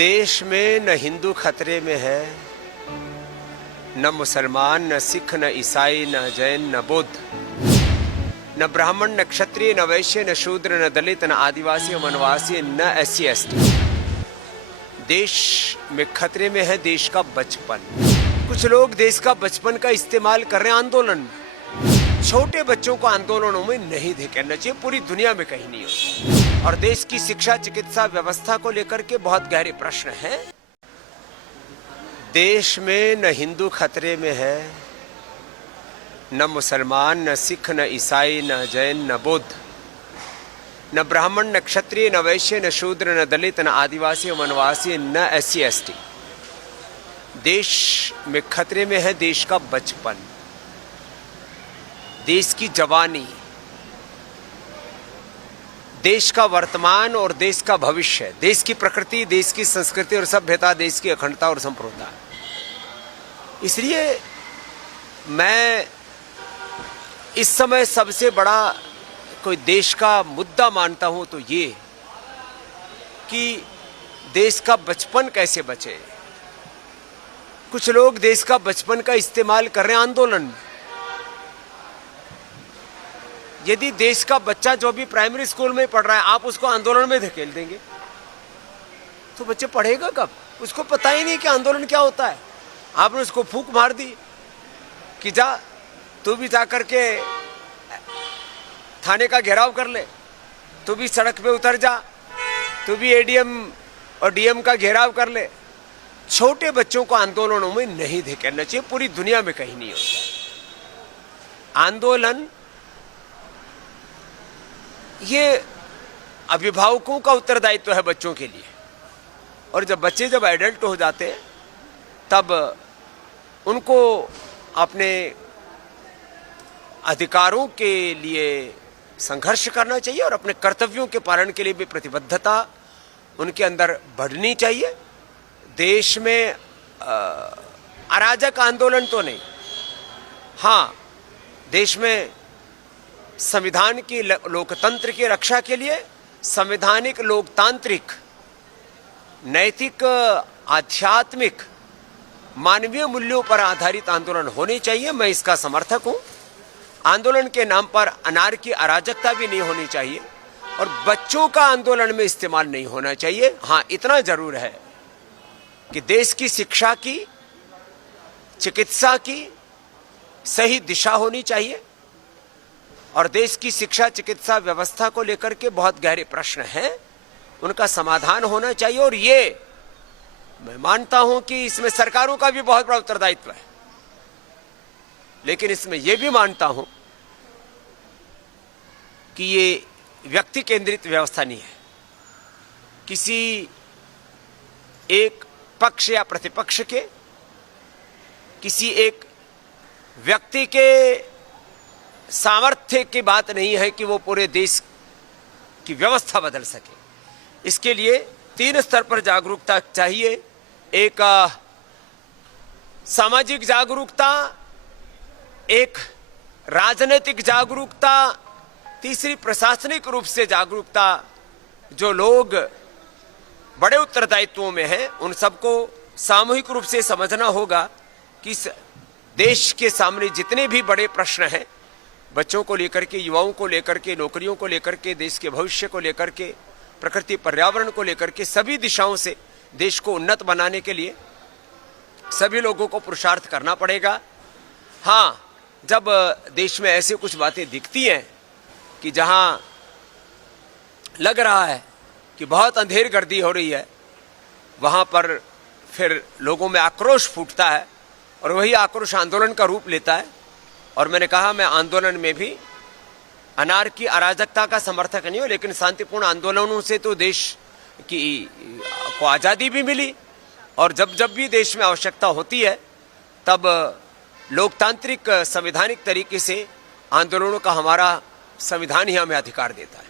देश में न हिंदू खतरे में है, न मुसलमान, न सिख, न ईसाई, न जैन, न बौद्ध, न ब्राह्मण, न क्षत्रिय, न वैश्य, न शूद्र, न दलित, न आदिवासी, वनवासी, न एससी एसटी। देश में खतरे में है देश का बचपन। कुछ लोग देश का बचपन का इस्तेमाल कर रहे हैं आंदोलन में। छोटे बच्चों को आंदोलनों में नहीं करना चाहिए, पूरी दुनिया में कहीं नहीं हो। और देश की शिक्षा चिकित्सा व्यवस्था को लेकर के बहुत गहरे प्रश्न हैं। देश में न हिंदू खतरे में है, न मुसलमान, न सिख, न ईसाई, न जैन, न बौद्ध, न ब्राह्मण, न क्षत्रिय, न वैश्य, न शूद्र, न दलित, न आदिवासी, वनवासी, न एससी एसटी। देश में खतरे में है देश का बचपन, देश की जवानी, देश का वर्तमान और देश का भविष्य, देश की प्रकृति, देश की संस्कृति और सभ्यता, देश की अखंडता और संप्रभुता। इसलिए मैं इस समय सबसे बड़ा कोई देश का मुद्दा मानता हूं तो ये कि देश का बचपन कैसे बचे। कुछ लोग देश का बचपन का इस्तेमाल कर रहे हैं आंदोलन में। यदि देश का बच्चा जो भी प्राइमरी स्कूल में पढ़ रहा है, आप उसको आंदोलन में धकेल देंगे तो बच्चे पढ़ेगा कब? उसको पता ही नहीं कि आंदोलन क्या होता है। आपने उसको फूंक मार दी कि जा तू भी जा करके थाने का घेराव कर ले, तू भी सड़क पे उतर जा, तू भी एडीएम और डीएम का घेराव कर ले। छोटे बच्चों को आंदोलनों में नहीं धकेलना चाहिए, पूरी दुनिया में कहीं नहीं होता। आंदोलन ये अभिभावकों का उत्तरदायित्व है बच्चों के लिए। और जब बच्चे एडल्ट हो जाते हैं तब उनको अपने अधिकारों के लिए संघर्ष करना चाहिए और अपने कर्तव्यों के पालन के लिए भी प्रतिबद्धता उनके अंदर बढ़नी चाहिए। देश में अराजक आंदोलन तो नहीं, हाँ, देश में संविधान की लोकतंत्र की रक्षा के लिए संवैधानिक, लोकतांत्रिक, नैतिक, आध्यात्मिक, मानवीय मूल्यों पर आधारित आंदोलन होने चाहिए। मैं इसका समर्थक हूं। आंदोलन के नाम पर अनार्की, अराजकता भी नहीं होनी चाहिए और बच्चों का आंदोलन में इस्तेमाल नहीं होना चाहिए। हाँ, इतना जरूर है कि देश की शिक्षा की, चिकित्सा की सही दिशा होनी चाहिए और देश की शिक्षा चिकित्सा व्यवस्था को लेकर के बहुत गहरे प्रश्न हैं, उनका समाधान होना चाहिए। और ये मैं मानता हूं कि इसमें सरकारों का भी बहुत बड़ा उत्तरदायित्व है, लेकिन इसमें यह भी मानता हूं कि ये व्यक्ति केंद्रित व्यवस्था नहीं है। किसी एक पक्ष या प्रतिपक्ष के, किसी एक व्यक्ति के सामर्थ्य की बात नहीं है कि वो पूरे देश की व्यवस्था बदल सके। इसके लिए 3 स्तर पर जागरूकता चाहिए। एक सामाजिक जागरूकता, एक राजनीतिक जागरूकता, तीसरी प्रशासनिक रूप से जागरूकता। जो लोग बड़े उत्तरदायित्वों में हैं उन सबको सामूहिक रूप से समझना होगा कि देश के सामने जितने भी बड़े प्रश्न हैं, बच्चों को लेकर के, युवाओं को लेकर के, नौकरियों को लेकर के, देश के भविष्य को लेकर के, प्रकृति पर्यावरण को लेकर के, सभी दिशाओं से देश को उन्नत बनाने के लिए सभी लोगों को पुरुषार्थ करना पड़ेगा। हाँ, जब देश में ऐसे कुछ बातें दिखती हैं कि जहां लग रहा है कि बहुत अंधेरगर्दी हो रही है, वहां पर फिर लोगों में आक्रोश फूटता है और वही आक्रोश आंदोलन का रूप लेता है। और मैंने कहा, मैं आंदोलन में भी अनार्की, अराजकता का समर्थक नहीं हूं, लेकिन शांतिपूर्ण आंदोलनों से तो देश की को आज़ादी भी मिली। और जब भी देश में आवश्यकता होती है तब लोकतांत्रिक, संवैधानिक तरीके से आंदोलनों का हमारा संविधान ही हमें अधिकार देता है।